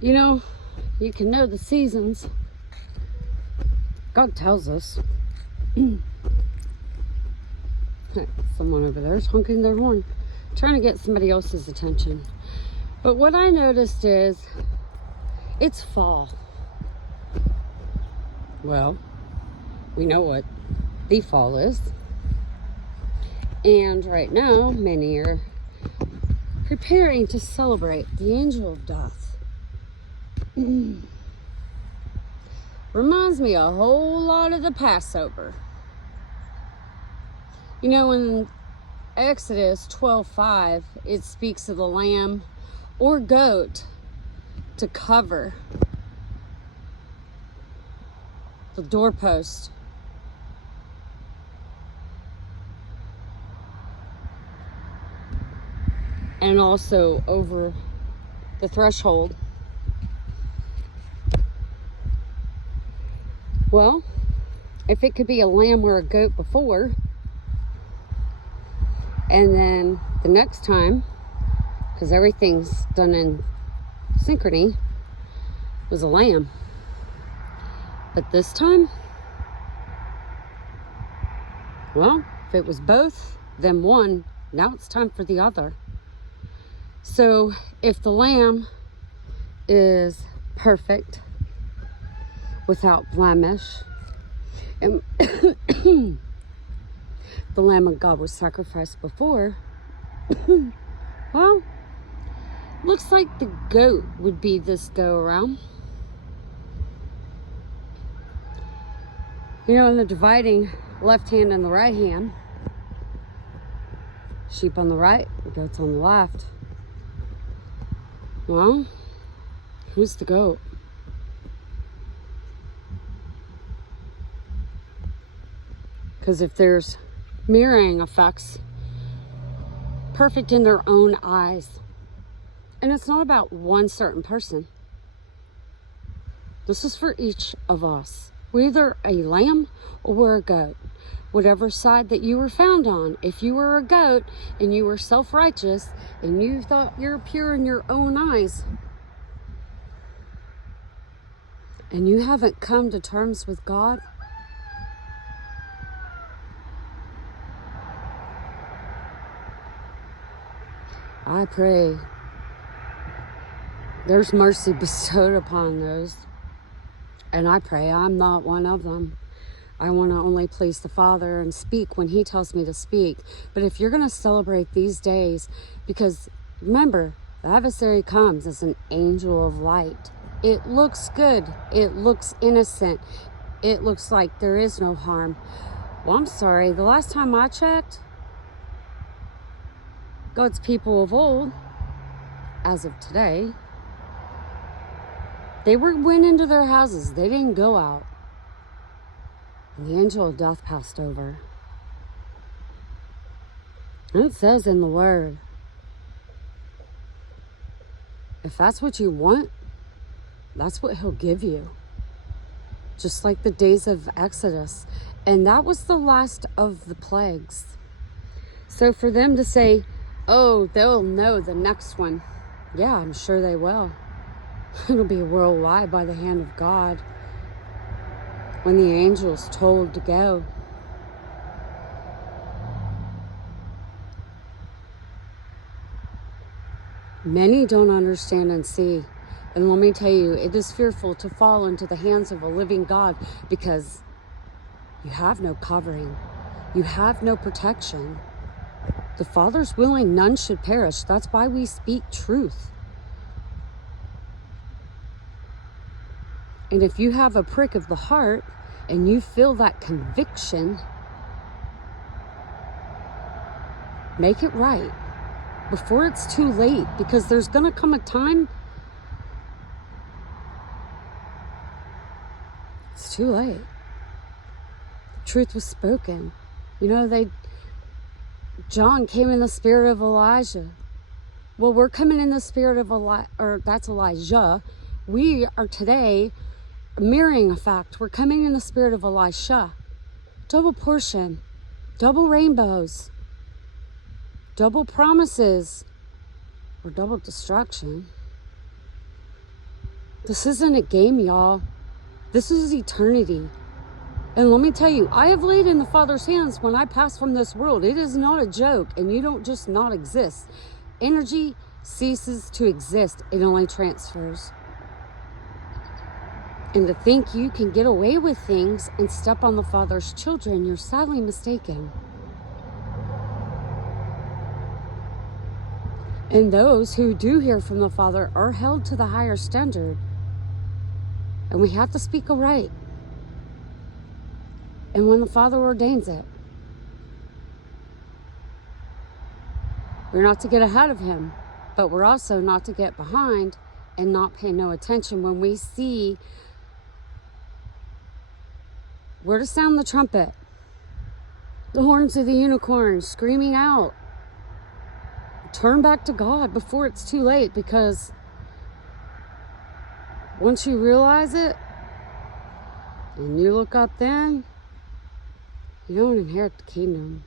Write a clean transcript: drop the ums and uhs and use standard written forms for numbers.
You know, you can know the seasons. God tells us. Someone over there is honking their horn, trying to get somebody else's attention. But what I noticed is it's fall. Well, we know what the fall is. And right now, many are preparing to celebrate the angel of death. Reminds me a whole lot of the Passover. You know, in Exodus 12:5, it speaks of the lamb or goat to cover the doorpost. And also over the threshold. Well, if it could be a lamb or a goat before, and then the next time, because everything's done in synchrony, was a lamb. But this time, well, if it was both, then one, now it's time for the other. So if the lamb is perfect, without blemish, and the Lamb of God was sacrificed before, well, looks like the goat would be this go around. You know, in the dividing left hand and the right hand, sheep on the right, goats on the left. Well, who's the goat? Because if there's mirroring effects, perfect in their own eyes, and it's not about one certain person. This is for each of us. We're either a lamb or we're a goat. Whatever side that you were found on. If you were a goat and you were self-righteous and you thought you're pure in your own eyes, and you haven't come to terms with God, I pray there's mercy bestowed upon those. And I pray I'm not one of them. I want to only please the Father and speak when He tells me to speak. But if you're going to celebrate these days, because remember, the adversary comes as an angel of light. It looks good. It looks innocent. It looks like there is no harm. Well, I'm sorry. The last time I checked, God's people of old, as of today, they went into their houses. They didn't go out. And the angel of death passed over. And it says in the Word, if that's what you want, that's what He'll give you. Just like the days of Exodus. And that was the last of the plagues. So for them to say, oh, they'll know the next one. Yeah, I'm sure they will. It'll be worldwide by the hand of God when the angel's told to go. Many don't understand and see. And let me tell you, it is fearful to fall into the hands of a living God because you have no covering. You have no protection. The Father's willing none should perish. That's why we speak truth. And if you have a prick of the heart and you feel that conviction, make it right before it's too late, because there's going to come a time it's too late. The truth was spoken. You know, John came in the spirit of Elijah. Well, we're coming in the spirit of that's Elijah. We are today mirroring a fact. We're coming in the spirit of Elisha. Double portion, double rainbows, double promises, or double destruction. This isn't a game, y'all. This is eternity. And let me tell you, I have laid in the Father's hands when I pass from this world. It is not a joke, and you don't just not exist. Energy ceases to exist. It only transfers. And to think you can get away with things and step on the Father's children, you're sadly mistaken. And those who do hear from the Father are held to the higher standard. And we have to speak aright. And when the Father ordains it, we're not to get ahead of him, but we're also not to get behind and not pay no attention when we see where to sound the trumpet, the horns of the unicorn screaming out. Turn back to God before it's too late, because once you realize it and you look up then, you don't inherit the kingdom.